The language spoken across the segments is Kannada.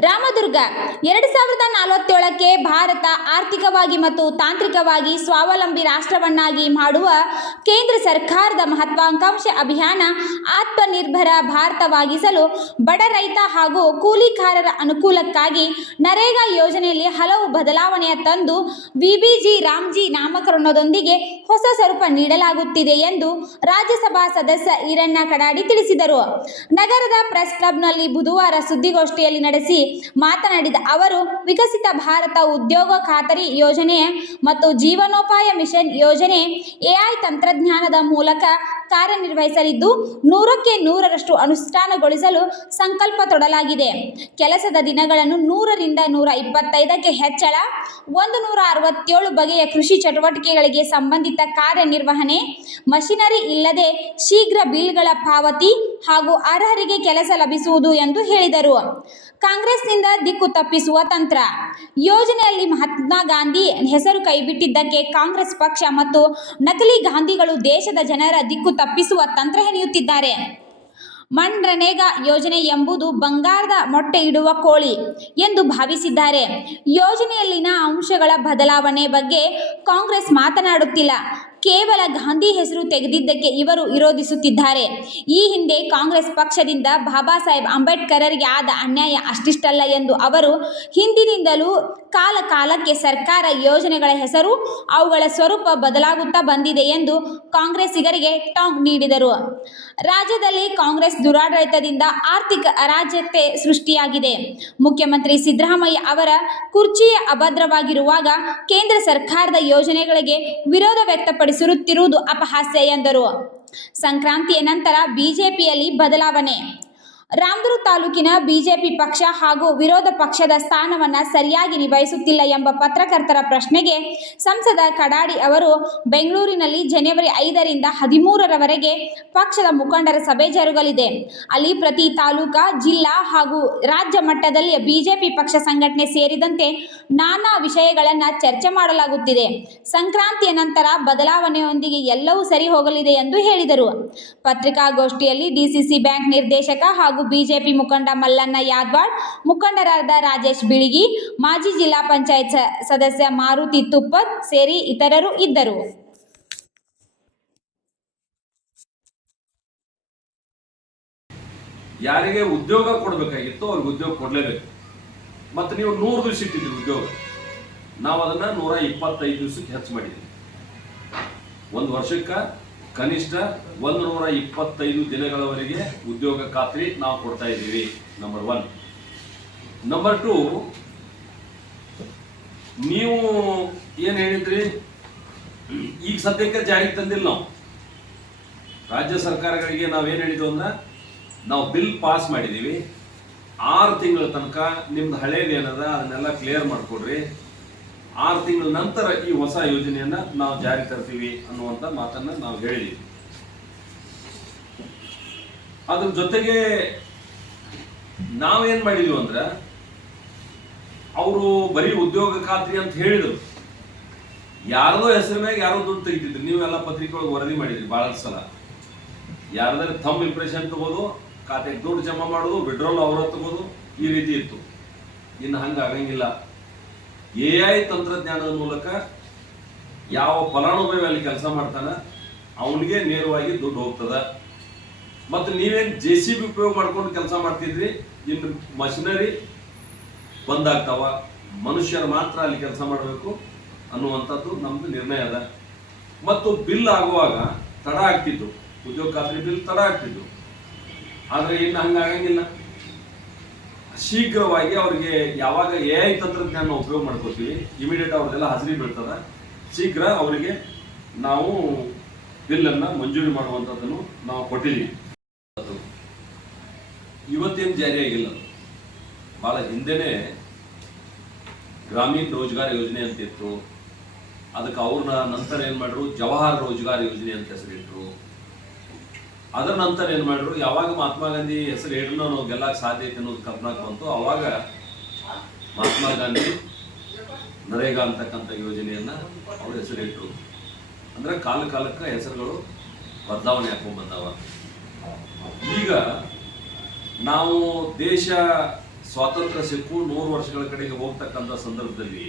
ರಾಮದುರ್ಗ. ಎರಡು ಸಾವಿರದ ನಲವತ್ತೇಳಕ್ಕೆ ಭಾರತ ಆರ್ಥಿಕವಾಗಿ ಮತ್ತು ತಾಂತ್ರಿಕವಾಗಿ ಸ್ವಾವಲಂಬಿ ರಾಷ್ಟ್ರವನ್ನಾಗಿ ಮಾಡುವ ಕೇಂದ್ರ ಸರ್ಕಾರದ ಮಹತ್ವಾಕಾಂಕ್ಷೆ ಅಭಿಯಾನ ಆತ್ಮನಿರ್ಭರ ಭಾರತವಾಗಿಸಲು ಬಡ ರೈತ ಹಾಗೂ ಕೂಲಿಕಾರರ ಅನುಕೂಲಕ್ಕಾಗಿ ನರೇಗಾ ಯೋಜನೆಯಲ್ಲಿ ಹಲವು ಬದಲಾವಣೆಯ ತಂದು ವಿಬಿಜಿ ರಾಮ್ಜಿ ನಾಮಕರಣದೊಂದಿಗೆ ಹೊಸ ಸ್ವರೂಪ ನೀಡಲಾಗುತ್ತಿದೆ ಎಂದು ರಾಜ್ಯಸಭಾ ಸದಸ್ಯ ಈರಣ್ಣ ಕಡಾಡಿ ತಿಳಿಸಿದರು. ನಗರದ ಪ್ರೆಸ್ ಕ್ಲಬ್ನಲ್ಲಿ ಬುಧವಾರ ಸುದ್ದಿಗೋಷ್ಠಿಯಲ್ಲಿ ನಡೆಸಿ ಮಾತನಾಡಿದ ಅವರು, ವಿಕಸಿತ ಭಾರತ ಉದ್ಯೋಗ ಖಾತರಿ ಯೋಜನೆ ಮತ್ತು ಜೀವನೋಪಾಯ ಮಿಷನ್ ಯೋಜನೆ ಎಐ ತಂತ್ರಜ್ಞಾನದ ಮೂಲಕ ಕಾರ್ಯನಿರ್ವಹಿಸಲಿದ್ದು, ನೂರಕ್ಕೆ ನೂರರಷ್ಟು ಅನುಷ್ಠಾನಗೊಳಿಸಲು ಸಂಕಲ್ಪ ತೊಡಲಾಗಿದೆ. ಕೆಲಸದ ದಿನಗಳನ್ನು ನೂರರಿಂದ ನೂರ ಇಪ್ಪತ್ತೈದಕ್ಕೆ ಹೆಚ್ಚಳ ಒಂದು ನೂರ ಅರವತ್ತೇಳು ಬಗೆಯ ಕೃಷಿ ಚಟುವಟಿಕೆಗಳಿಗೆ ಸಂಬಂಧಿತ ಕಾರ್ಯನಿರ್ವಹಣೆ, ಮಷಿನರಿ ಇಲ್ಲದೆ ಶೀಘ್ರ ಬಿಲ್ಗಳ ಪಾವತಿ ಹಾಗೂ ಅರ್ಹರಿಗೆ ಕೆಲಸ ಲಭಿಸುವುದು ಎಂದು ಹೇಳಿದರು. ಕಾಂಗ್ರೆಸ್ನಿಂದ ದಿಕ್ಕು ತಪ್ಪಿಸುವ ತಂತ್ರ. ಯೋಜನೆಯಲ್ಲಿ ಮಹಾತ್ಮ ಗಾಂಧಿ ಹೆಸರು ಕೈಬಿಟ್ಟಿದ್ದಕ್ಕೆ ಕಾಂಗ್ರೆಸ್ ಪಕ್ಷ ಮತ್ತು ನಕಲಿ ಗಾಂಧಿಗಳು ದೇಶದ ಜನರ ದಿಕ್ಕು ತಪ್ಪಿಸುವ ತಂತ್ರ ಹೆಣೆಯುತ್ತಿದ್ದಾರೆ ಮಂಡ್ರನೇಗಾ ಯೋಜನೆ ಎಂಬುದು ಬಂಗಾರದ ಮೊಟ್ಟೆ ಇಡುವ ಕೋಳಿ ಎಂದು ಭಾವಿಸಿದ್ದಾರೆ. ಯೋಜನೆಯಲ್ಲಿನ ಅಂಶಗಳ ಬದಲಾವಣೆ ಬಗ್ಗೆ ಕಾಂಗ್ರೆಸ್ ಮಾತನಾಡುತ್ತಿಲ್ಲ. ಕೇವಲ ಗಾಂಧಿ ಹೆಸರು ತೆಗೆದಿದ್ದಕ್ಕೆ ಇವರು ವಿರೋಧಿಸುತ್ತಿದ್ದಾರೆ. ಈ ಹಿಂದೆ ಕಾಂಗ್ರೆಸ್ ಪಕ್ಷದಿಂದ ಬಾಬಾ ಸಾಹೇಬ್ ಅಂಬೇಡ್ಕರರಿಗೆ ಆದ ಅನ್ಯಾಯ ಅಷ್ಟಿಷ್ಟಲ್ಲ ಎಂದು ಅವರು ಹಿಂದಿನಿಂದಲೂ ಕಾಲ ಕಾಲಕ್ಕೆ ಸರ್ಕಾರ ಯೋಜನೆಗಳ ಹೆಸರು, ಅವುಗಳ ಸ್ವರೂಪ ಬದಲಾಗುತ್ತಾ ಬಂದಿದೆ ಎಂದು ಕಾಂಗ್ರೆಸ್ಸಿಗರಿಗೆ ಟಾಂಗ್ ನೀಡಿದರು. ರಾಜ್ಯದಲ್ಲಿ ಕಾಂಗ್ರೆಸ್ ದುರಾಡಳಿತದಿಂದ ಆರ್ಥಿಕ ಅರಾಜಕತೆ ಸೃಷ್ಟಿಯಾಗಿದೆ. ಮುಖ್ಯಮಂತ್ರಿ ಸಿದ್ದರಾಮಯ್ಯ ಅವರ ಕುರ್ಚಿಯೇ ಅಭದ್ರವಾಗಿರುವಾಗ ಕೇಂದ್ರ ಸರ್ಕಾರದ ಯೋಜನೆಗಳಿಗೆ ವಿರೋಧ ವ್ಯಕ್ತಪಡಿಸುತ್ತಿರುವುದು ಅಪಹಾಸ್ಯ ಎಂದರು. ಸಂಕ್ರಾಂತಿಯ ನಂತರ ಬಿಜೆಪಿಯಲ್ಲಿ ಬದಲಾವಣೆ. ರಾಮದುರ್ಗ ತಾಲೂಕಿನ ಬಿಜೆಪಿ ಪಕ್ಷ ಹಾಗೂ ವಿರೋಧ ಪಕ್ಷದ ಸ್ಥಾನವನ್ನು ಸರಿಯಾಗಿ ನಿಭಾಯಿಸುತ್ತಿಲ್ಲ ಎಂಬ ಪತ್ರಕರ್ತರ ಪ್ರಶ್ನೆಗೆ ಸಂಸದ ಕಡಾಡಿ ಅವರು ಬೆಂಗಳೂರಿನಲ್ಲಿ ಜನವರಿ ಐದರಿಂದ ಹದಿಮೂರರವರೆಗೆ ಪಕ್ಷದ ಮುಖಂಡರ ಸಭೆ ಜರುಗಲಿದೆ. ಅಲ್ಲಿ ಪ್ರತಿ ತಾಲೂಕಾ, ಜಿಲ್ಲಾ ಹಾಗೂ ರಾಜ್ಯ ಮಟ್ಟದಲ್ಲಿ ಬಿಜೆಪಿ ಪಕ್ಷ ಸಂಘಟನೆ ಸೇರಿದಂತೆ ನಾನಾ ವಿಷಯಗಳನ್ನು ಚರ್ಚೆ ಮಾಡಲಾಗುತ್ತಿದೆ. ಸಂಕ್ರಾಂತಿಯ ನಂತರ ಬದಲಾವಣೆಯೊಂದಿಗೆ ಎಲ್ಲವೂ ಸರಿ ಹೋಗಲಿದೆ ಎಂದು ಹೇಳಿದರು. ಪತ್ರಿಕಾಗೋಷ್ಠಿಯಲ್ಲಿ ಡಿಸಿಸಿ ಬ್ಯಾಂಕ್ ನಿರ್ದೇಶಕ ಹಾಗೂ ಬಿಜೆಪಿ ಮುಖಂಡ ಮಲ್ಲಣ್ಣ ಯಾದ್ವಾಡ್, ಮುಖಂಡರಾದ ರಾಜೇಶ್ ಬಿಳಿಗಿ, ಮಾಜಿ ಜಿಲ್ಲಾ ಪಂಚಾಯತ್ ಸದಸ್ಯ ಮಾರುತಿ ತುಪ್ಪತ್ ಸೇರಿ ಇತರರು ಇದ್ದರು. ಯಾರಿಗೆ ಉದ್ಯೋಗ ಕೊಡಬೇಕಾಗಿತ್ತು ಅವ್ರಿಗೆ ಉದ್ಯೋಗ ಕೊಡಲೇಬೇಕು. ಮತ್ತು ನೀವು ನೂರು ದಿವಸ ಇಟ್ಟಿದ್ದೀರಿ ಉದ್ಯೋಗ. ನಾವು ಅದನ್ನು ನೂರ ಇಪ್ಪತ್ತೈದು ದಿವಸಕ್ಕೆ ಹೆಚ್ಚು ಮಾಡಿದ್ದೀವಿ. ಒಂದು ವರ್ಷಕ್ಕೆ ಕನಿಷ್ಠ ಒಂದು ನೂರ ಇಪ್ಪತ್ತೈದು ದಿನಗಳವರೆಗೆ ಉದ್ಯೋಗ ಖಾತ್ರಿ ನಾವು ಕೊಡ್ತಾ ಇದ್ದೀವಿ ನಂಬರ್ ಒನ್ ನಂಬರ್ ಟು ನೀವು ಏನು ಹೇಳಿದ್ರಿ? ಈಗ ಸದ್ಯಕ್ಕೆ ಜಾರಿಗೆ ತಂದಿಲ್ಲ ನಾವು. ರಾಜ್ಯ ಸರ್ಕಾರಗಳಿಗೆ ನಾವೇನು ಹೇಳಿದ್ವು ಅಂದ್ರೆ, ನಾವು ಬಿಲ್ ಪಾಸ್ ಮಾಡಿದ್ದೀವಿ ಆರು ತಿಂಗಳ ತನಕ ನಿಮ್ದು ಹಳೇದು ಏನದ ಅದನ್ನೆಲ್ಲ ಕ್ಲಿಯರ್ ಮಾಡಿಕೊಡ್ರಿ. ಆರು ತಿಂಗಳ ನಂತರ ಈ ಹೊಸ ಯೋಜನೆಯನ್ನ ನಾವು ಜಾರಿ ತರ್ತೀವಿ ಅನ್ನುವಂತ ಮಾತನ್ನ ನಾವು ಹೇಳಿದ್ದೀವಿ ಅದ್ರ ಜೊತೆಗೆ ನಾವೇನ್ ಮಾಡಿದ್ವಿ ಅಂದ್ರೆ ಅವರು ಬರೀ ಉದ್ಯೋಗ ಖಾತ್ರಿ ಅಂತ ಹೇಳಿದ್ರು. ಯಾರದೋ ಹೆಸರು ಮ್ಯಾಗ ಯಾರೋ ದುಡ್ಡು ತೆಗಿತಿದ್ರು. ನೀವೆಲ್ಲ ಪತ್ರಿಕೆ ಒಳಗೆ ವರದಿ ಮಾಡಿದ್ರಿ ಬಹಳ ಸಲ. ಯಾರ್ದಾರ ತಮ್ಮ ಇಂಪ್ರೆಷನ್ ತಗೋದು, ಖಾತೆಗೆ ದುಡ್ಡು ಜಮಾ ಮಾಡೋದು ವಿಡ್ರೋಲ್ ಅವರ ತಗೋದು, ಈ ರೀತಿ ಇತ್ತು. ಇನ್ನು ಹಂಗೆ ಆಗಂಗಿಲ್ಲ. ಎ ಐ ತಂತ್ರಜ್ಞಾನದ ಮೂಲಕ ಯಾವ ಫಲಾನುಭವಿ ಅಲ್ಲಿ ಕೆಲಸ ಮಾಡ್ತಾನ, ಅವನಿಗೆ ನೇರವಾಗಿ ದುಡ್ಡು ಹೋಗ್ತದ. ಮತ್ತು ನೀವೇನು ಜೆ ಸಿ ಬಿ ಉಪಯೋಗ ಮಾಡ್ಕೊಂಡು ಕೆಲಸ ಮಾಡ್ತಿದ್ರಿ ಇನ್ನು ಮಷಿನರಿ ಬಂದಾಗ್ತಾವ, ಮನುಷ್ಯರು ಮಾತ್ರ ಅಲ್ಲಿ ಕೆಲಸ ಮಾಡಬೇಕು ಅನ್ನುವಂಥದ್ದು ನಮ್ಮದು ನಿರ್ಣಯ ಅದ. ಮತ್ತು ಬಿಲ್ ಆಗುವಾಗ ತಡ ಆಗ್ತಿದ್ದು ಉದ್ಯೋಗ ಖಾತ್ರಿ ಬಿಲ್ ತಡ ಆಗ್ತಿದ್ದು ಆದರೆ ಇನ್ನು ಹಂಗಾಗಂಗಿಲ್ಲ ಶೀಘ್ರವಾಗಿ ಅವ್ರಿಗೆ ಯಾವಾಗ ಎ ಐ ತಂತ್ರಜ್ಞಾನ ಉಪಯೋಗ ಮಾಡ್ಕೋತೀವಿ ಇಮಿಡಿಯೇಟ್ ಅವ್ರದ್ದೆಲ್ಲ ಹಾಜರಿ ಬೀಳ್ತದೆ. ಶೀಘ್ರ ಅವರಿಗೆ ನಾವು ಬಿಲ್ಲನ್ನು ಮಂಜೂರಿ ಮಾಡುವಂಥದ್ದನ್ನು ನಾವು ಕೊಟ್ಟಿದ್ದೀವಿ. ಇವತ್ತೇನು ಜಾರಿಯಾಗಿಲ್ಲ ಭಾಳ ಹಿಂದೆನೇ ಗ್ರಾಮೀಣ ರೋಜ್ಗಾರ್ ಯೋಜನೆ ಅಂತ ಇತ್ತು ಅದಕ್ಕೆ ಅವ್ರನ್ನ ನಂತರ ಏನು ಮಾಡಿದ್ರು ಜವಾಹರ್ ರೋಜ್ಗಾರ್ ಯೋಜನೆ ಅಂತ ಹೆಸರಿಟ್ರು. ಅದರ ನಂತರ ಏನು ಮಾಡಿದ್ರು, ಯಾವಾಗ ಮಹಾತ್ಮ ಗಾಂಧಿ ಹೆಸರು ಹೇಳಿದ್ರು ನಾವು ಗೆಲ್ಲಕ್ಕೆ ಸಾಧ್ಯ ಐತೆ ಅನ್ನೋದು ಕಲ್ಪನಾಕ್ ಬಂತು. ಅವಾಗ ಮಹಾತ್ಮ ಗಾಂಧಿ ನರೇಗಾ ಅಂತಕ್ಕಂಥ ಯೋಜನೆಯನ್ನು ಅವ್ರ ಹೆಸರಿಟ್ಟರು ಅಂದ್ರೆ ಕಾಲ ಕಾಲಕ್ಕೆ ಹೆಸರುಗಳು ಬದಲಾವಣೆ ಹಾಕೊಂಡು ಬಂದಾವ. ಈಗ ನಾವು ದೇಶ ಸ್ವಾತಂತ್ರ್ಯ ಸಿಕ್ಕು ನೂರು ವರ್ಷಗಳ ಕಡೆಗೆ ಹೋಗ್ತಕ್ಕಂಥ ಸಂದರ್ಭದಲ್ಲಿ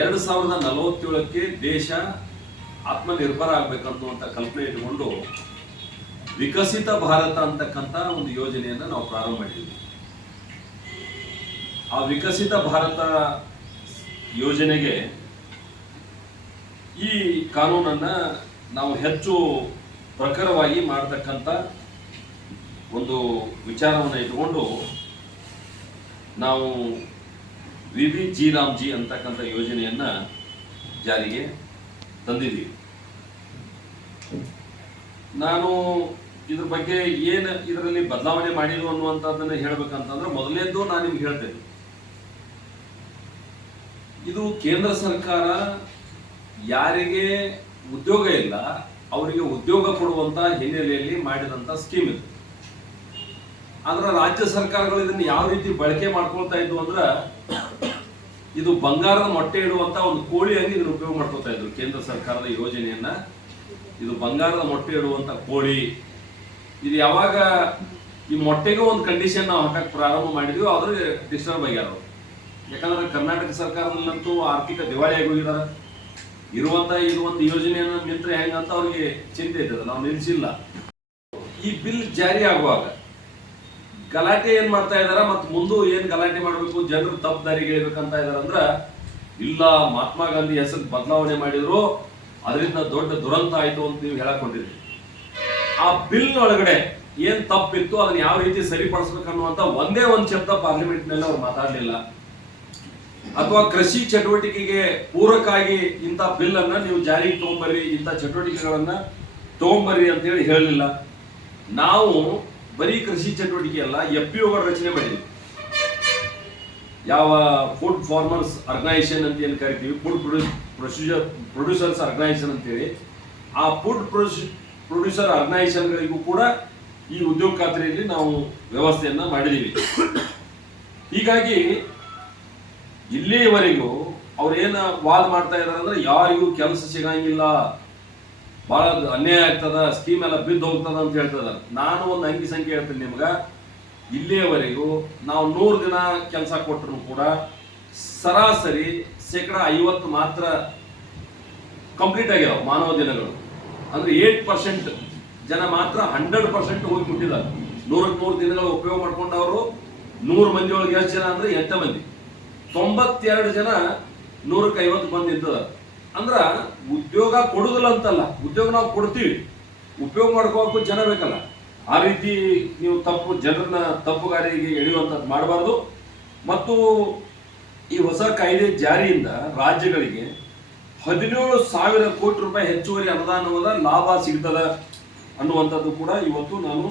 ಎರಡು ಸಾವಿರದ ನಲವತ್ತೇಳಕ್ಕೆ ದೇಶ ಆತ್ಮನಿರ್ಭರ ಆಗ್ಬೇಕನ್ನುವಂಥ ಕಲ್ಪನೆ ಇಟ್ಕೊಂಡು ವಿಕಸಿತ ಭಾರತ ಅಂತಕ್ಕಂಥ ಒಂದು ಯೋಜನೆಯನ್ನು ನಾವು ಪ್ರಾರಂಭ ಮಾಡಿದ್ವಿ. ಆ ವಿಕಸಿತ ಭಾರತ ಯೋಜನೆಗೆ ಈ ಕಾನೂನನ್ನು ನಾವು ಹೆಚ್ಚು ಪ್ರಖರವಾಗಿ ಮಾಡತಕ್ಕಂಥ ಒಂದು ವಿಚಾರವನ್ನು ಇಟ್ಕೊಂಡು ನಾವು V V G Ram G ಅಂತಕ್ಕಂಥ ಯೋಜನೆಯನ್ನು ಜಾರಿಗೆ ತಂದಿದ್ದೀವಿ. ನಾನು ಇದ್ರ ಬಗ್ಗೆ ಏನು ಇದರಲ್ಲಿ ಬದಲಾವಣೆ ಮಾಡಿದ್ರು ಅನ್ನುವಂಥದ್ದನ್ನು ಹೇಳ್ಬೇಕಂತಂದ್ರೆ ಮೊದಲನೇದ್ದು ನಾನು ನಿಮ್ಗೆ ಹೇಳ್ತೇನೆ. ಇದು ಕೇಂದ್ರ ಸರ್ಕಾರ ಯಾರಿಗೆ ಉದ್ಯೋಗ ಇಲ್ಲ, ಅವರಿಗೆ ಉದ್ಯೋಗ ಕೊಡುವಂತ ಹಿನ್ನೆಲೆಯಲ್ಲಿ ಮಾಡಿದಂತ ಸ್ಕೀಮ್ ಇದು. ಆದ್ರೆ ರಾಜ್ಯ ಸರ್ಕಾರಗಳು ಇದನ್ನ ಯಾವ ರೀತಿ ಬಳಕೆ ಮಾಡ್ಕೊಳ್ತಾ ಇದ್ವು ಅಂದ್ರ ಇದು ಬಂಗಾರದ ಮೊಟ್ಟೆ ಇಡುವಂತ ಒಂದು ಕೋಳಿಯಾಗಿ ಇದನ್ನ ಉಪಯೋಗ ಮಾಡ್ಕೊಳ್ತಾ ಇದ್ರು ಕೇಂದ್ರ ಸರ್ಕಾರದ ಯೋಜನೆಯನ್ನ. ಇದು ಬಂಗಾರದ ಮೊಟ್ಟೆ ಇಡುವಂತ ಕೋಳಿ ಇದು ಯಾವಾಗ ಈ ಮೊಟ್ಟೆಗೆ ಒಂದು ಕಂಡೀಷನ್ ನಾವು ಹಾಕಕ್ಕೆ ಪ್ರಾರಂಭ ಮಾಡಿದ್ವಿ, ಆದ್ರೆ ಡಿಸ್ಟರ್ಬ್ ಆಗ್ಯಾರ. ಯಾಕಂದ್ರೆ ಕರ್ನಾಟಕ ಸರ್ಕಾರದಲ್ಲಂತೂ ಆರ್ಥಿಕ ದಿವಾಳಿ ಆಗೋಗಿದಾರ. ಇರುವಂತ ಇದು ಒಂದು ಯೋಜನೆಯನ್ನು ನಿಂತ್ರೆ ಹೆಂಗಂತ ಅವ್ರಿಗೆ ಚಿಂತೆ ಇದ್ದದ ನಾವು ನಿಲ್ಸಿಲ್ಲ. ಈ ಬಿಲ್ ಜಾರಿ ಆಗುವಾಗ ಗಲಾಟೆ ಏನ್ ಮಾಡ್ತಾ ಇದಾರ ಮತ್ತು ಮುಂದೆ ಏನ್ ಗಲಾಟೆ ಮಾಡಬೇಕು, ಜನರು ತಪ್ಪು ದಾರಿಗೆ ಇಳಿಬೇಕಂತ ಇದಾರಂದ್ರ, ಇಲ್ಲ, ಮಹಾತ್ಮ ಗಾಂಧಿ ಹೆಸರು ಬದಲಾವಣೆ ಮಾಡಿದ್ರು, ಅದರಿಂದ ದೊಡ್ಡ ದುರಂತ ಆಯ್ತು ಅಂತ ನೀವು ಹೇಳಕೊಂಡಿದ್ರಿ ಆ ಬಿಲ್ ಒಳಗಡೆ ಏನ್ ತಪ್ಪಿತ್ತು, ಅದನ್ನ ಯಾವ ರೀತಿ ಸರಿಪಡಿಸ್ಬೇಕನ್ನುವಂತ ಒಂದೇ ಒಂದು ಶಬ್ದ ಪಾರ್ಲಿಮೆಂಟ್ನಲ್ಲಿ ಅವ್ರು ಮಾತಾಡಲಿಲ್ಲ. ಅಥವಾ ಕೃಷಿ ಚಟುವಟಿಕೆಗೆ ಪೂರಕವಾಗಿ ಇಂಥ ಬಿಲ್ ಅನ್ನ ನೀವು ಜಾರಿಗೆ ತಗೊಂಬರ್ರಿ, ಇಂಥ ಚಟುವಟಿಕೆಗಳನ್ನ ತಗೊಂಬರ್ರಿ ಅಂತ ಹೇಳಿ ಹೇಳಲಿಲ್ಲ. ನಾವು ಬರೀ ಕೃಷಿ ಚಟುವಟಿಕೆ ಅಲ್ಲ, ಎಫ್ ಪಿ ರಚನೆ ಮಾಡಿದ್ವಿ. ಯಾವ ಫುಡ್ ಫಾರ್ಮರ್ಸ್ ಆರ್ಗನೈಸೇಷನ್ ಅಂತ ಏನು ಕರಿತೀವಿ ಫುಡ್ ಪ್ರೊಡ್ಯೂಸರ್ ಪ್ರೊಡ್ಯೂಸರ್ಸ್ ಆರ್ಗನೈಸೇಷನ್ ಅಂತೇಳಿ. ಆ ಫುಡ್ ಪ್ರೊಡ್ಯೂಸರ್ ಆರ್ಗನೈಸೇಷನ್ಗಳಿಗೂ ಕೂಡ ಈ ಉದ್ಯೋಗ ಖಾತ್ರಿಯಲ್ಲಿ ನಾವು ವ್ಯವಸ್ಥೆಯನ್ನ ಮಾಡಿದೀವಿ. ಹೀಗಾಗಿ ಇಲ್ಲಿಯವರೆಗೂ ಅವ್ರೇನ ವಾದ ಮಾಡ್ತಾ ಇದಾರೆ ಅಂದ್ರೆ ಯಾರಿಗೂ ಕೆಲಸ ಸಿಗಂಗಿಲ್ಲ. ಬಹಳ ಅನ್ಯಾಯ ಆಗ್ತದ ಸ್ಕೀಮ್ ಎಲ್ಲ ಬಿದ್ದು ಹೋಗ್ತದ ಅಂತ ಹೇಳ್ತದ ನಾನು ಒಂದು ಅಂಕಿ ಸಂಖ್ಯೆ ಹೇಳ್ತೀನಿ ನಿಮ್ಗೆ. ಇಲ್ಲಿಯವರೆಗೂ ನಾವು ನೂರು ದಿನ ಕೆಲಸ ಕೊಟ್ಟರು ಕೂಡ ಸರಾಸರಿ ಶೇಕಡ ಐವತ್ತು ಮಾತ್ರ ಕಂಪ್ಲೀಟ್ ಆಗ್ಯಾವ ಮಾನವ ದಿನಗಳು. ಅಂದ್ರೆ ಏಟ್ ಪರ್ಸೆಂಟ್ ಜನ ಮಾತ್ರ ಹಂಡ್ರೆಡ್ ಪರ್ಸೆಂಟ್ ಹೋಗಿ ಮುಟ್ಟಿದ್ದಾರೆ ನೂರಕ್ಕೆ ನೂರು ದಿನಗಳ ಉಪಯೋಗ ಮಾಡ್ಕೊಂಡವರು ನೂರು ಮಂದಿ ಒಳಗೆ ಎಷ್ಟು ಜನ ಅಂದ್ರೆ ಎಂಟ ಮಂದಿ. ತೊಂಬತ್ತೆರಡು ಜನ ನೂರಕ್ಕೆ ಐವತ್ತು ಮಂದಿ ಇದ್ದದ ಅಂದ್ರ ಉದ್ಯೋಗ ಕೊಡುದಿಲ್ಲ ಅಂತಲ್ಲ. ಉದ್ಯೋಗ ನಾವು ಕೊಡ್ತೀವಿ. ಉಪಯೋಗ ಮಾಡ್ಕೋಕು ಜನ ಬೇಕಲ್ಲ. ಆ ರೀತಿ ನೀವು ತಪ್ಪು ಜನರನ್ನ ತಪ್ಪುಗಾರಿಗೆ ಎಳೆಯುವಂಥದ್ದು ಮಾಡಬಾರ್ದು. ಮತ್ತು ಈ ಹೊಸ ಕಾಯ್ದೆ ಜಾರಿಯಿಂದ ರಾಜ್ಯಗಳಿಗೆ ಹದಿನೇಳು ಸಾವಿರ ಕೋಟಿ ರೂಪಾಯಿ ಹೆಚ್ಚುವರಿ ಅನುದಾನವಾದ ಲಾಭ ಸಿಗ್ತದ ಅನ್ನುವಂಥದ್ದು ಕೂಡ ಇವತ್ತು ನಾನು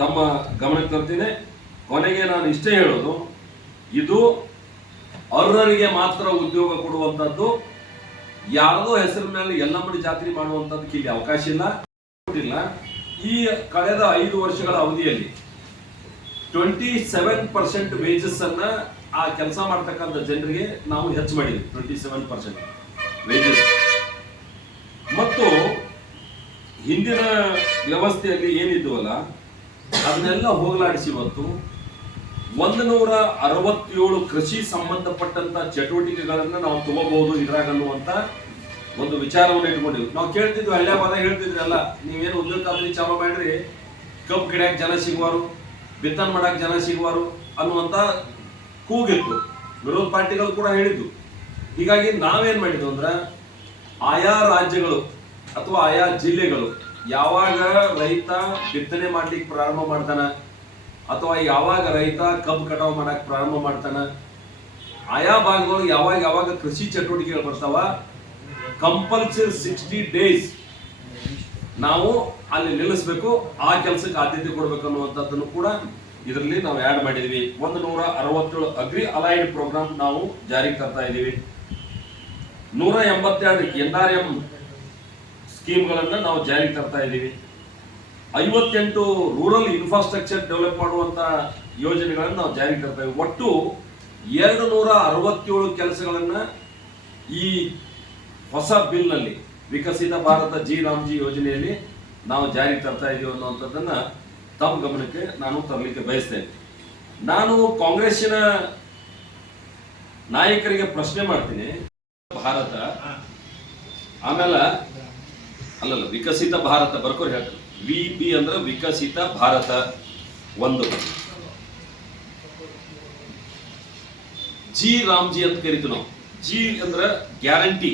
ತಮ್ಮ ಗಮನಕ್ಕೆ ತರ್ತೀನಿ. ಕೊನೆಗೆ ನಾನು ಇಷ್ಟೇ ಹೇಳೋದು, ಇದು ಅರ್ಹರಿಗೆ ಮಾತ್ರ ಉದ್ಯೋಗ ಕೊಡುವಂಥದ್ದು. ಯಾರದೋ ಹೆಸರಿನ ಮೇಲೆ ಎಲ್ಲಮ್ಮಡಿ ಜಾತ್ರೆ ಮಾಡುವಂಥದ್ದಕ್ಕೆ ಇಲ್ಲಿ ಅವಕಾಶ ಇಲ್ಲ. ಕೊಟ್ಟಿಲ್ಲ. ಈ ಕಳೆದ ಐದು ವರ್ಷಗಳ ಅವಧಿಯಲ್ಲಿ ಟ್ವೆಂಟಿ ಸೆವೆನ್ ಪರ್ಸೆಂಟ್ ವೇಜಸ್ ಅನ್ನ ಆ ಕೆಲಸ ಮಾಡ್ತಕ್ಕಂಥ ಜನರಿಗೆ ನಾವು ಹೆಚ್ಚು ಮಾಡಿದ್ವಿ ಟ್ವೆಂಟಿ ಸೆವೆನ್ ಪರ್ಸೆಂಟ್ ವೇಜಸ್ ಮತ್ತು ಹಿಂದಿನ ವ್ಯವಸ್ಥೆಯಲ್ಲಿ ಏನಿದ್ವಲ್ಲ, ಅದನ್ನೆಲ್ಲ ಹೋಗಲಾಡಿಸಿ ಇವತ್ತು ಒಂದು ನೂರ ಅರವತ್ತೇಳು ಕೃಷಿ ಸಂಬಂಧಪಟ್ಟಂತ ಚಟುವಟಿಕೆಗಳನ್ನು ನಾವು ತಗೋಬಹುದು ಇದ್ರಾಗ ಅನ್ನುವಂತ ಒಂದು ವಿಚಾರವನ್ನು ಇಟ್ಕೊಂಡಿದ್ವಿ. ನಾವು ಕೇಳ್ತಿದ್ವಿ ಹಳ್ಳಿ ಪದ ಹೇಳ್ತಿದ್ರಲ್ಲ, ನೀವೇನು ಉದ್ಯೋಗ ಖಾತ್ರಿ ಚಾಲೂ ಮಾಡ್ರಿ, ಕಬ್ಬು ಗಿಡಕ್ಕೆ ಜನ ಸಿಗುವರು, ಬಿತ್ತನೆ ಮಾಡಕ್ ಜನ ಸಿಗುವರು ಅನ್ನುವಂತ ಕೂಗಿತ್ತು. ವಿರೋಧ ಪಾರ್ಟಿಗಳು ಕೂಡ ಹೇಳಿದ್ದು. ಹೀಗಾಗಿ ನಾವೇನ್ ಮಾಡಿದ್ವು ಅಂದ್ರೆ ಆಯಾ ರಾಜ್ಯಗಳು ಅಥವಾ ಆಯಾ ಜಿಲ್ಲೆಗಳು ಯಾವಾಗ ರೈತ ಬಿತ್ತನೆ ಮಾಡ್ಲಿಕ್ಕೆ ಪ್ರಾರಂಭ ಮಾಡ್ತಾನ ಅಥವಾ ಯಾವಾಗ ರೈತ ಕಬ್ಬು ಕಟಾವು ಮಾಡಕ್ ಪ್ರಾರಂಭ ಮಾಡ್ತಾನ, ಆಯಾ ಭಾಗಗಳು ಯಾವಾಗ ಯಾವಾಗ ಕೃಷಿ ಚಟುವಟಿಕೆಗಳು ಬರ್ತಾವ ಕಂಪಲ್ಸರಿ ಸಿಕ್ಸ್ಟಿ ಡೇಸ್ ನಾವು ಅಲ್ಲಿ ನಿಲ್ಲಿಸ್ಬೇಕು, ಆ ಕೆಲಸಕ್ಕೆ ಆದ್ಯತೆ ಕೊಡ್ಬೇಕು ಅನ್ನುವಂಥದ್ದನ್ನು ಕೂಡ ಇದರಲ್ಲಿ ನಾವು ಆ್ಯಡ್ ಮಾಡಿದೀವಿ. ಒಂದು ನೂರ ಅರವತ್ತೇಳು ಅಗ್ರಿ ಅಲೈಡ್ ಪ್ರೋಗ್ರಾಮ್ ನಾವು ಜಾರಿಗೆ ತರ್ತಾ ಇದ್ದೀವಿ ನೂರ ಎಂಬತ್ತೆರಡು ಎನ್ ಆರ್ ಎಂ ಸ್ಕೀಮ್ಗಳನ್ನು ನಾವು ಜಾರಿಗೆ ತರ್ತಾ ಇದ್ದೀವಿ. ಐವತ್ತೆಂಟು ರೂರಲ್ ಇನ್ಫ್ರಾಸ್ಟ್ರಕ್ಚರ್ ಡೆವಲಪ್ ಮಾಡುವಂಥ ಯೋಜನೆಗಳನ್ನು ನಾವು ಜಾರಿಗೆ ತರ್ತಾ ಇದ್ದೀವಿ. ಒಟ್ಟು ಎರಡು ನೂರ ಅರವತ್ತೇಳು ಕೆಲಸಗಳನ್ನು ಈ ಹೊಸ ಬಿಲ್ನಲ್ಲಿ ವಿಕಸಿತ ಭಾರತ ಜಿ ರಾಮ್ಜಿ ಯೋಜನೆಯಲ್ಲಿ ನಾವು ಜಾರಿಗೆ ತರ್ತಾ ಇದ್ದೀವಿ ಅನ್ನುವಂಥದ್ದನ್ನ ತಮ್ಮ ಗಮನಕ್ಕೆ ನಾನು ತರಲಿಕ್ಕೆ ಬಯಸ್ತೇನೆ. ನಾನು ಕಾಂಗ್ರೆಸ್ಸಿನ ನಾಯಕರಿಗೆ ಪ್ರಶ್ನೆ ಮಾಡ್ತೀನಿ. ಭಾರತ, ಆಮೇಲೆ ಅಲ್ಲಲ್ಲ, ವಿಕಸಿತ ಭಾರತ, ಬರ್ಕೋರಿ ಹೇಳ್ತಾರೆ ವಿ ಬಿ ಅಂದ್ರೆ ವಿಕಸಿತ ಭಾರತ ಒಂದು. ಜಿ ರಾಮ್ಜಿ ಅಂತ ಕರಿತೀವಿ ನಾವು. ಜಿ ಅಂದ್ರೆ guarantee.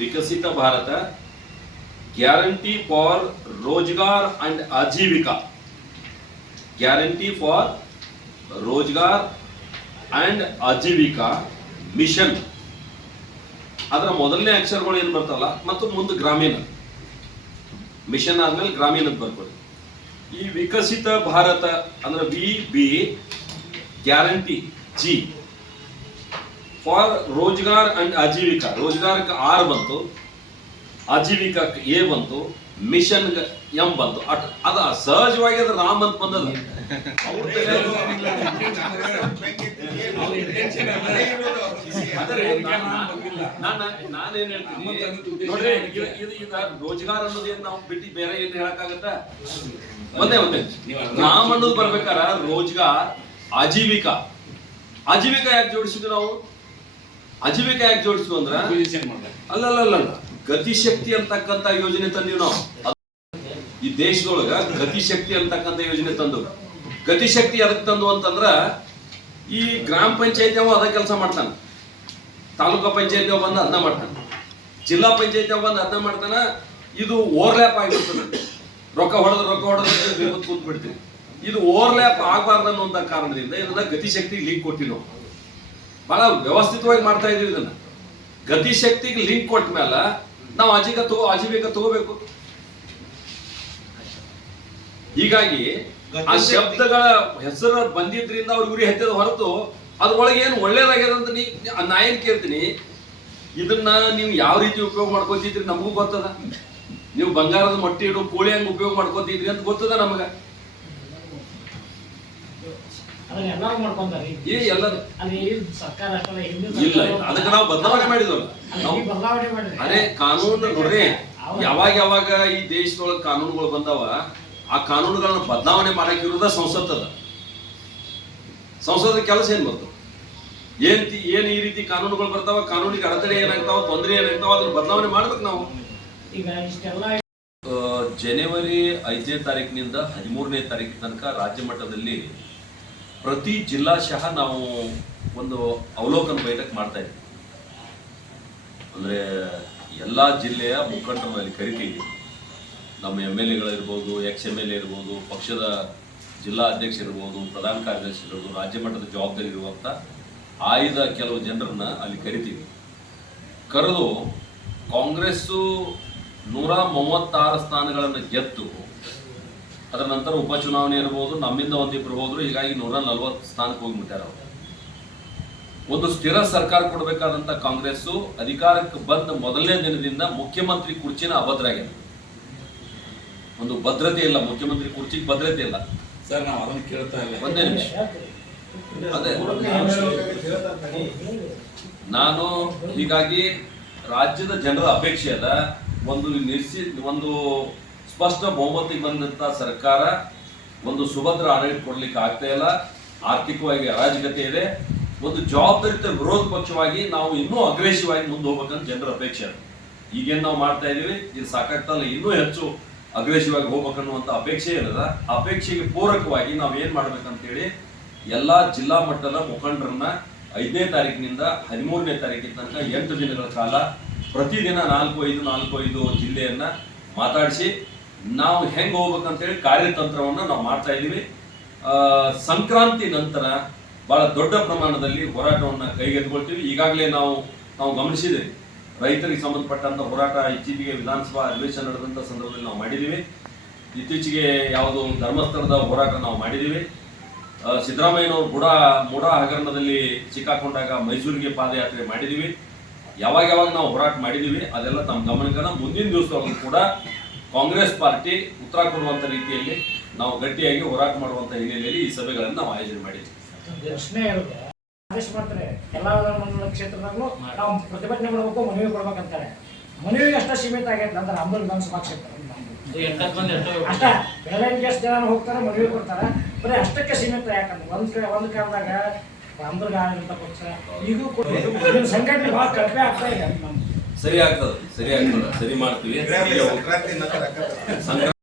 Viksit Bharat, guarantee for Rozgar and Ajeevika. Guarantee for Rozgar and Ajeevika mission. ಅದರ ಮೊದಲನೇ ಅಕ್ಷರಗಳು ಏನು ಬರ್ತಲ್ಲ? ಮತ್ತು ಮುಂದೆ ಗ್ರಾಮೀಣ. ಮಿಷನ್ ಆದ್ಮೇಲೆ ಗ್ರಾಮೀಣಕ್ಕೆ ಬರ್ಕೊಳ್ಳಿ ಈ ವಿಕಸಿತ ಭಾರತ ಅಂದ್ರೆ V B guarantee G for Rozgar and Ajeevika. ರೋಜ್ಗಾರಕ್ಕೆ R ಬಂತು. ಆಜೀವಿಕಾ ಎ ಬಂತು. ಮಿಷನ್ ಎಂ ಬಂತು. ಅದ ಸಹಜವಾಗಿ ಅದು ರಾಮ್ ಅಂತ ಬಂದದ. ರೋಜ್ಗಾರ್ ಅನ್ನೋದು ಏನ್ ನಾವು ಬಿಟ್ಟು ಬೇರೆ ಏನ್ ಹೇಳಕ್ಕಾಗತ್ತ? ಒಂದೇ ಒಂದೇ. ನಾಮ ಅನ್ನೋದು ಬರ್ಬೇಕಾರ ರೋಜ್ಗಾರ್, ಆಜೀವಿಕಾ. ಆಜೀವಿಕಾ ಯಾಕೆ ಜೋಡಿಸಿದ್ರು ನಾವು? ಆಜೀವಿಕಾ ಯಾಕೆ ಜೋಡಿಸಿದ್ವು ಅಂದ್ರ? ಅಲ್ಲಲ್ಲ ಗತಿಶಕ್ತಿ ಅಂತಕ್ಕಂತ ಯೋಜನೆ ತಂದೀವಿ ನಾವು. ಈ ದೇಶದೊಳಗ ಗತಿಶಕ್ತಿ ಅಂತಕ್ಕಂಥ ಯೋಜನೆ ತಂದು ಗತಿಶಕ್ತಿ ಅದಕ್ಕೆ ತಂದು ಅಂತಂದ್ರ ಈ ಗ್ರಾಮ ಪಂಚಾಯತಿ ಅವ ಅದ ಕೆಲಸ ಮಾಡ್ತಾನೆ. ತಾಲೂಕಾ ಪಂಚಾಯತಿ ಅವ ಬಂದು ಅದನ್ನ ಮಾಡ್ತಾನೆ. ಜಿಲ್ಲಾ ಪಂಚಾಯತಿ ಅವ ಬಂದು ಅದನ್ನ ಮಾಡ್ತಾನ. ಇದು ಓವರ್ಲ್ಯಾಪ್ ಆಗಿರ್ತದೆ ರೊಕ್ಕ ಹೊಡೆದು ರೊಕ್ಕ ಹೊಡೆದು ಕೂತ್ ಬಿಡ್ತೀವಿ ಇದು ಓವರ್ಲ್ಯಾಪ್ ಆಗಬಾರ್ದು ಅನ್ನುವಂಥ ಕಾರಣದಿಂದ ಇದನ್ನ ಗತಿಶಕ್ತಿ ಲಿಂಕ್ ಕೊಟ್ಟಿವಿ ಬಹಳ ವ್ಯವಸ್ಥಿತವಾಗಿ ಮಾಡ್ತಾ ಇದೀವಿ ಇದನ್ನ. ಗತಿಶಕ್ತಿಗೆ ಲಿಂಕ್ ಕೊಟ್ಟ ಮೇಲೆ ನಾವು ಅಜಿಗ ತಗೋ ಅಜಿಬೇಕ ತಗೋಬೇಕು. ಹೀಗಾಗಿ ಆ ಶಬ್ದಗಳ ಹೆಸರು ಬಂದಿದ್ರಿಂದ ಅವ್ರ ಗುರಿ ಹತ್ತಿದ ಹೊರತು ಅದ್ರೊಳಗೆ ಏನು ಒಳ್ಳೇದಾಗ್ಯದ ಅಂತ ನೀ ನಾ ಏನ್ ಕೇಳ್ತೀನಿ. ಇದನ್ನ ನೀವು ಯಾವ ರೀತಿ ಉಪಯೋಗ ಮಾಡ್ಕೊತಿದ್ರಿ ನಮಗೂ ಗೊತ್ತದ. ನೀವು ಬಂಗಾರದ ಮೊಟ್ಟೆ ಇಡು ಕೋಳಿ ಹಂಗ ಉಪಯೋಗ ಮಾಡ್ಕೊತಿದ್ರಿ ಅಂತ ಗೊತ್ತದ ನಮಗ. ಇಲ್ಲ. ಅದಕ್ಕೆ ನಾವು ಬದಲಾವಣೆ ಮಾಡಿದ್ವಲ್ಲ. ನಾವು ಅಲ್ಲಿ ಬದಲಾವಣೆ ಮಾಡಿದ್ರೆ ಅದೇ ಕಾನೂನು ನೋಡ್ರಿ. ಯಾವಾಗ ಯಾವಾಗ ಈ ದೇಶದೊಳಗೆ ಕಾನೂನುಗಳು ಬಂದಾವ ಆ ಕಾನೂನುಗಳನ್ನು ಬದಲಾವಣೆ ಮಾಡಕ್ಕಿರೋದ ಸಂಸತ್ ಅದ ಸಂಸದ ಕೆಲಸ ಏನ್ ಬಂತು ಏನ್ ಏನ್ ಈ ರೀತಿ ಕಾನೂನುಗಳು ಬರ್ತಾವ ಕಾನೂನಿಗೆ ಅಡತಡೆ ಏನಾಗ್ತಾವ ತೊಂದರೆ ಏನಾಗ್ತಾವ ಅದನ್ನ ಬದಲಾವಣೆ ಮಾಡ್ಬೇಕು ನಾವು. ಈಗ ಇಷ್ಟೆಲ್ಲ ಜನವರಿ ಐದನೇ ತಾರೀಕಿನಿಂದ ಹದಿಮೂರನೇ ತಾರೀಕು ತನಕ ರಾಜ್ಯ ಮಟ್ಟದಲ್ಲಿ ಪ್ರತಿ ಜಿಲ್ಲಾ ಸಹ ನಾವು ಒಂದು ಅವಲೋಕನ ಬೈಠಕ್ ಮಾಡ್ತಾ ಇದ್ವಿ. ಅಂದ್ರೆ ಎಲ್ಲಾ ಜಿಲ್ಲೆಯ ಮುಖಂಡರಲ್ಲಿ ಕರಿತೀವಿ ನಮ್ಮ ಎಂ ಎಲ್ ಎಗಳಿರ್ಬೋದು ಎಕ್ಸ್ ಎಂ ಎಲ್ ಎ ಇರ್ಬೋದು, ಪಕ್ಷದ ಜಿಲ್ಲಾ ಅಧ್ಯಕ್ಷ ಇರ್ಬೋದು ಪ್ರಧಾನ ಕಾರ್ಯದರ್ಶಿ ಇರ್ಬೋದು ರಾಜ್ಯ ಮಟ್ಟದ ಜವಾಬ್ದಾರಿ ಇರುವಂತ ಆಯ್ದ ಕೆಲವು ಜನರನ್ನ ಅಲ್ಲಿ ಕರಿತೀವಿ. ಕರೆದು ಕಾಂಗ್ರೆಸ್ಸು ನೂರ ಮೂವತ್ತಾರು ಸ್ಥಾನಗಳನ್ನು ಗೆದ್ದು, ಅದರ ನಂತರ ಉಪಚುನಾವಣೆ ಇರ್ಬೋದು, ನಮ್ಮಿಂದ ಒಂದಿಬ್ರು ಹೋದ್ರು, ಹೀಗಾಗಿ ನೂರ ನಲ್ವತ್ತು ಸ್ಥಾನಕ್ಕೆ ಹೋಗಿಬಿಟ್ಟಾರ ಅವರು. ಒಂದು ಸ್ಥಿರ ಸರ್ಕಾರ ಕೊಡಬೇಕಾದಂತ ಕಾಂಗ್ರೆಸ್ಸು ಅಧಿಕಾರಕ್ಕೆ ಬಂದ ಮೊದಲನೇ ದಿನದಿಂದ ಮುಖ್ಯಮಂತ್ರಿ ಕುರ್ಚಿನ ಅಭದ್ರಾಗಿದೆ ಒಂದು ಭದ್ರತೆ ಇಲ್ಲ ಮುಖ್ಯಮಂತ್ರಿ ಕುರ್ಚಿಗೆ ಭದ್ರತೆ ಇಲ್ಲ. ಸರ್ ನಾವು ಅದನ್ನ ಕೇಳ್ತಾ ಇಲ್ಲ. ಒಂದೇ ನಿಮಿಷ. ಅದೇ. ನಾನು ಹೀಗಾಗಿ ರಾಜ್ಯದ ಜನರ ಅಪೇಕ್ಷೆ ಅದ ಒಂದು ನಿರ್ಸಿ ಒಂದು ಸ್ಪಷ್ಟ ಬಹುಮತಿಗೆ ಬಂದಂತ ಸರ್ಕಾರ ಒಂದು ಸುಭದ್ರ ಆಡಳಿತ ಕೊಡ್ಲಿಕ್ಕೆ ಆಗ್ತಾ ಇಲ್ಲ. ಆರ್ಥಿಕವಾಗಿ ಅರಾಜಕತೆ ಇದೆ. ಒಂದು ಜವಾಬ್ದಾರಿತ ವಿರೋಧ ಪಕ್ಷವಾಗಿ ನಾವು ಇನ್ನೂ ಅಗ್ರೆಸಿವ್ ಆಗಿ ಮುಂದೆ ಹೋಗ್ಬೇಕಂತ ಜನರ ಅಪೇಕ್ಷೆ ಅದ. ಈಗೇನು ನಾವು ಮಾಡ್ತಾ ಇದೀವಿ ಇದು ಸಾಕಾಗ್ತಲ್ಲ ಇನ್ನೂ ಹೆಚ್ಚು ಅಗ್ರೆಸಿವ್ ಹೋಗ್ಬೇಕು ಅನ್ನುವಂಥ ಅಪೇಕ್ಷೆ ಇರದ. ಅಪೇಕ್ಷೆಗೆ ಪೂರಕವಾಗಿ ನಾವು ಏನು ಮಾಡ್ಬೇಕಂತೇಳಿ ಎಲ್ಲ ಜಿಲ್ಲಾ ಮಟ್ಟದ ಮುಖಂಡರನ್ನ ಐದನೇ ತಾರೀಕಿನಿಂದ ಹದಿಮೂರನೇ ತಾರೀಕಿನ ತನಕ ಎಂಟು ದಿನಗಳ ಕಾಲ ಪ್ರತಿದಿನ ನಾಲ್ಕು ಐದು ನಾಲ್ಕು ಐದು ಜಿಲ್ಲೆಯನ್ನ ಮಾತಾಡಿಸಿ ನಾವು ಹೆಂಗೆ ಹೋಗ್ಬೇಕಂತೇಳಿ ಕಾರ್ಯತಂತ್ರವನ್ನ ನಾವು ಮಾಡ್ತಾ ಇದೀವಿ ಸಂಕ್ರಾಂತಿ ನಂತರ ಬಹಳ ದೊಡ್ಡ ಪ್ರಮಾಣದಲ್ಲಿ ಹೋರಾಟವನ್ನು ಕೈಗೆತ್ತಿಕೊಳ್ತೀವಿ. ಈಗಾಗಲೇ ನಾವು ನಾವು ಗಮನಿಸಿದ್ದೇವೆ. ರೈತರಿಗೆ ಸಂಬಂಧಪಟ್ಟಂತ ಹೋರಾಟ ಇತ್ತೀಚೆಗೆ ವಿಧಾನಸಭಾ ಅಧಿವೇಶನ ನಡೆದಂತ ಸಂದರ್ಭದಲ್ಲಿ ನಾವು ಮಾಡಿದ್ದೀವಿ. ಇತ್ತೀಚೆಗೆ ಯಾವುದು ಧರ್ಮಸ್ಥಳದ ಹೋರಾಟ ನಾವು ಮಾಡಿದ್ದೀವಿ. ಸಿದ್ದರಾಮಯ್ಯನವರು ಬುಡ, ಮುಡ ಹಗರಣದಲ್ಲಿ ಸಿಕ್ಕಾಕೊಂಡಾಗ ಮೈಸೂರಿಗೆ ಪಾದಯಾತ್ರೆ ಮಾಡಿದ್ದೀವಿ. ಯಾವಾಗ ಯಾವಾಗ ನಾವು ಹೋರಾಟ ಮಾಡಿದ್ದೀವಿ, ಅದೆಲ್ಲ ತಮ್ಮ ಗಮನಕ್ಕನ ಮುಂದಿನ ದಿವಸದೊಳಗೂ ಕೂಡ ಕಾಂಗ್ರೆಸ್ ಪಾರ್ಟಿ ಉತ್ತರ ಕೊಡುವಂಥ ರೀತಿಯಲ್ಲಿ ನಾವು ಗಟ್ಟಿಯಾಗಿ ಹೋರಾಟ ಮಾಡುವಂತ ಹಿನ್ನೆಲೆಯಲ್ಲಿ ಈ ಸಭೆಗಳನ್ನು ನಾವು ಆಯೋಜನೆ ಇರುತ್ತೆ ಆದೇಶ ಮಾಡ್ತಾರೆ. ಎಲ್ಲ ಕ್ಷೇತ್ರದಾಗಲೂ ನಾವು ಪ್ರತಿಭಟನೆ ಮಾಡಬೇಕು ಮನವಿ ಕೊಡ್ಬೇಕಂತಾರೆ. ಮನವಿಗೆ ಅಷ್ಟೇ ಸೀಮಿತ ಆಗೈತೆ ನಂತರ ಅಂಬಲ್ ವಿಧಾನಸಭಾ ಕ್ಷೇತ್ರ. ಅಷ್ಟ ಬೇರೆ ಎಷ್ಟು ಜನ ಹೋಗ್ತಾರೆ ಮನವಿ ಕೊಡ್ತಾರೆ ಬರೀ ಅಷ್ಟಕ್ಕೆ ಸೀಮಿತ ಯಾಕಂದ್ರೆ ಒಂದ್ ಕಡೆ ಒಂದ್ ಕಾಲದಾಗ ಅಂಬಲ್ ಅಂತ ಪಕ್ಷ ಈಗ ಸಂಘಟನೆ ಬಹಳ ಕಡಿಮೆ ಆಗ್ತಾ ಇದೆ. ಸರಿ ಆಗ್ತದೆ ಸರಿ ಆಗ್ತದೆ ಸರಿ ಮಾಡ್ತೀವಿ.